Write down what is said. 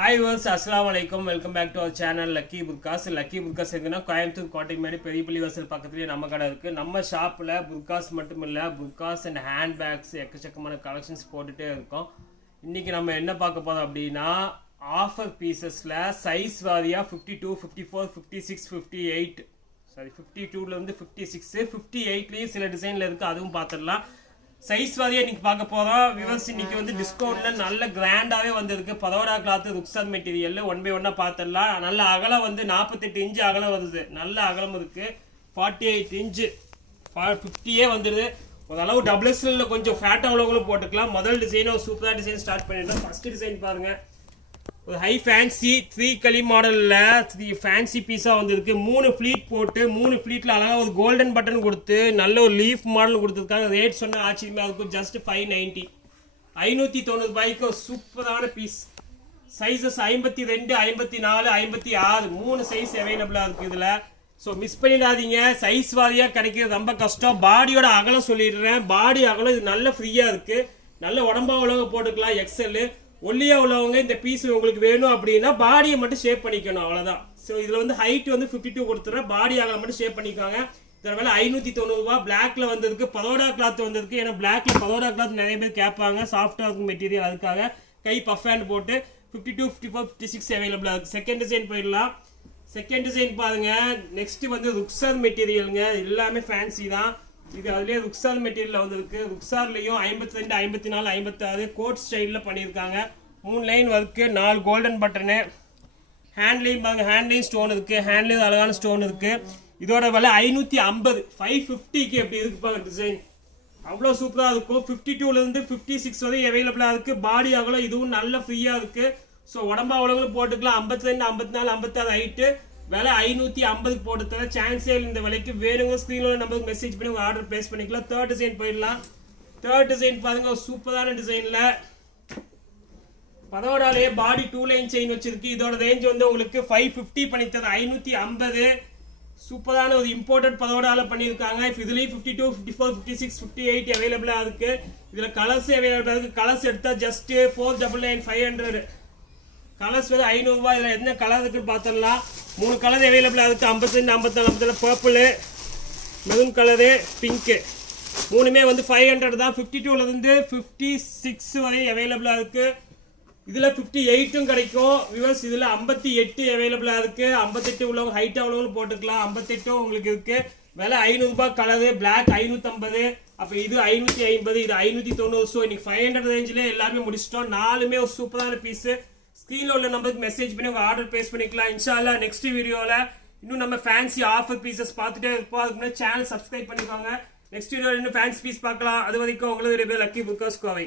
Hi viewers, Assalamu alaikum. Welcome back to our channel Lucky Burkas. Lucky Burkas எதுனா கோயம்புத்தூர் கோட்டை மாதிரி பெரிய பள்ளி வாசல் பக்கத்துலயே நம்ம கடை இருக்கு. நம்ம ஷாப்ல புர்காஸ் மட்டும் இல்ல, புர்காஸ் அண்ட் ஹேண்ட் பேக்ஸ் எக்கச்சக்கமான கலெக்ஷன்ஸ் போட்டுட்டே இருக்கோம். இன்னைக்கு நம்ம என்ன பார்க்க போறோம் அப்படின்னா ஆஃபர் பீசஸ்ல சைஸ் வாரியா 52, 54, 56, 58 சாரி 52ல இருந்து 56, 58லயே சில டிசைன்ல இருக்கு, அதுவும் பார்த்துடலாம். சைஸ் வாரியா இன்னைக்கு பார்க்க போறோம். விவர்ஸ் இன்னைக்கு வந்து டிஸ்கவுண்ட்ல நல்ல கிராண்டாவே வந்திருக்கு. பதோடா கிளாத் ருக்ஸாத் மெட்டீரியல் 1 by 1 பார்த்துடலாம். நல்ல அகலம் வந்து 48 இன்ச் அகலம் வருது, நல்ல அகலம் இருக்கு. 48 இன்ச் 50 வந்துடுது. ஓரளவு டபுள் எக்ஸ்எல்ல கொஞ்சம் ஃபேட்டா உள்ளவங்களும் போட்டுக்கலாம். முதல் டிசைன் ஒரு சூப்பரா டிசைன் ஸ்டார்ட் பண்ணிடலாம். ஃபர்ஸ்ட் டிசைன் பாருங்க, ஒரு ஹை ஃபேன்சி 3 களி மாடல்ல 3 ஃபேன்சி பீஸா வந்திருக்கு. 3 ஃபிளீட் போட்டு 3 ஃபிளீட்ல அழகா ஒரு கோல்டன் பட்டன் கொடுத்து நல்ல ஒரு லீஃப் மாடல் கொடுத்துருக்காங்க. ரேட் சொன்னா ஆச்சரியமா இருக்கும். ஜஸ்ட் 590, 590 ரூபாய்க்கு சூப்பரான பீஸ். சைஸஸ் 52, 54, 56 3 சைஸ் அவைலபிளா இருக்கு இதுல. ஸோ மிஸ் பண்ணிடாதீங்க. சைஸ் வாரியா கிடைக்கிறது ரொம்ப கஷ்டம். பாடியோட அகலம் சொல்லிடுறேன். பாடி அகலம் இது நல்ல ஃப்ரீயா இருக்கு. நல்ல உடம்பா உள்ளவங்க போட்டுக்கலாம். எக்ஸ்எல் ஒல்லியா உள்ளவங்க இந்த பீஸ் உங்களுக்கு வேணும் அப்படின்னா பாடியை மட்டும் ஷேப் பண்ணிக்கணும், அவ்வளவுதான். ஸோ இதுல வந்து ஹைட் வந்து 52 கொடுத்துறேன். பாடி அகலம் மட்டும் ஷேப் பண்ணிக்காங்க. இதோட விலை 590 ரூபாய். பிளாக்ல வந்திருக்கு, பதோடா கிளாத் வந்திருக்கு. ஏன்னா பிளாக்ல பதோடா கிளாத் நிறைய பேர் கேட்பாங்க, சாஃப்டா இருக்கும் மெட்டீரியல், அதுக்காக கை பஃப் ஹேண்ட் போட்டு 52, 54, 56 அவைலபிளா இருக்கு. செகண்ட் டிசைன் போயிடலாம். செகண்ட் டிசைன் பாருங்க. நெக்ஸ்ட் வந்து ருக்ஸாத் மெட்டீரியலுங்க. எல்லாமே ஃபேன்சி தான். இது அதுலேயே ருக்ஸார் மெட்டீரியல் வந்திருக்கு. ருக்ஸார்லையும் 52, 54, 56 கோட் ஸ்டைலில் பண்ணியிருக்காங்க. 3 லைன் ஒர்க்கு, 4 கோல்டன் பட்டனு. ஹேண்ட்லையும் பாருங்க, ஹேண்ட்லையும் ஸ்டோன் இருக்கு. ஹேண்ட்லையும் அழகான ஸ்டோன் இருக்கு. இதோட விலை 550, 550க்கு எப்படி இருக்கு பாருங்க டிசைன். அவ்வளோ சூப்பராக இருக்கும். 52லேருந்து 56 வரை அவைலபிளாக இருக்கு. பாடி அவ்வளோ இதுவும் நல்ல ஃப்ரீயாக இருக்கு. ஸோ உடம்பா அவ்வளோங்களும் போட்டுக்கலாம். 52, 54, 56 ஹைட்டு. விலை 550 போட்டு தர சான்ஸே இந்த விலைக்கு. வேணுங்க ஸ்க்ரீனோட நம்பருக்கு மெசேஜ் பண்ணி உங்க ஆர்டர் பிளேஸ் பண்ணிக்கலாம். தேர்ட் டிசைன் போயிடலாம். தேர்ட் டிசைன் பாருங்க, சூப்பரான டிசைன்ல பதோடாலேயே பாடி 2 லைன் செயின் வச்சிருக்கு. இதோட ரேஞ்ச் வந்து உங்களுக்கு 550 பண்ணி தர 550. சூப்பரான ஒரு இம்போர்ட்டட் பதோடால பண்ணியிருக்காங்க. இதுலயும் 52, 54, 56, 58 அவைலபிளா இருக்கு. இதுல கலர்ஸ் அவைலபிளா இருக்கு. கலர்ஸ் எடுத்தா ஜஸ்ட் 499, 500. கலர்ஸ் வந்து 500 ரூபாய். இதில் என்ன கலர் இருக்குன்னு பார்த்துடலாம். 3 கலர் அவைலபிளாக இருக்குது. 52, 54, 54 பர்பிள், மெரூன் கலரு, பிங்க்கு. 3மே வந்து 500 தான். 52லேருந்து 56 வரை அவைலபிளாக இருக்குது. இதில் 58ம் கிடைக்கும் வியூவர்ஸ். இதில் 58 அவைலபிளாக இருக்குது. 58 உள்ளவங்க ஹைட்டாக உள்ளவங்களும் போட்டுக்கலாம். 58 உங்களுக்கு இருக்குது. விலை 500 ரூபாய். Colour black 550. அப்போ இது 550, இது 590. ஸோ இன்னைக்கு 500 ரேஞ்சில் எல்லாருமே முடிச்சிட்டோம். 4மே ஒரு சூப்பரான பீஸு. ஸ்க்ரீனில் உள்ள நம்பருக்கு மெசேஜ் பண்ணி உங்கள் ஆர்டர் பிளேஸ் பண்ணிக்கலாம். இன்ஷால்லா நெக்ஸ்ட் வீடியோவில் இன்னும் நம்ம ஃபேன்சி ஆஃபர் பீசஸ் பார்த்துட்டே இருப்போம். அதுக்கு முன்னாடி சேனல் சப்ஸ்கிரைப் பண்ணிக்கோங்க. நெக்ஸ்ட் வீடியோவில் இன்னும் ஃபேன்சி பீஸ் பார்க்கலாம். அது வரைக்கும் உங்களுக்கு லக்கி புர்காஸ் கோவை.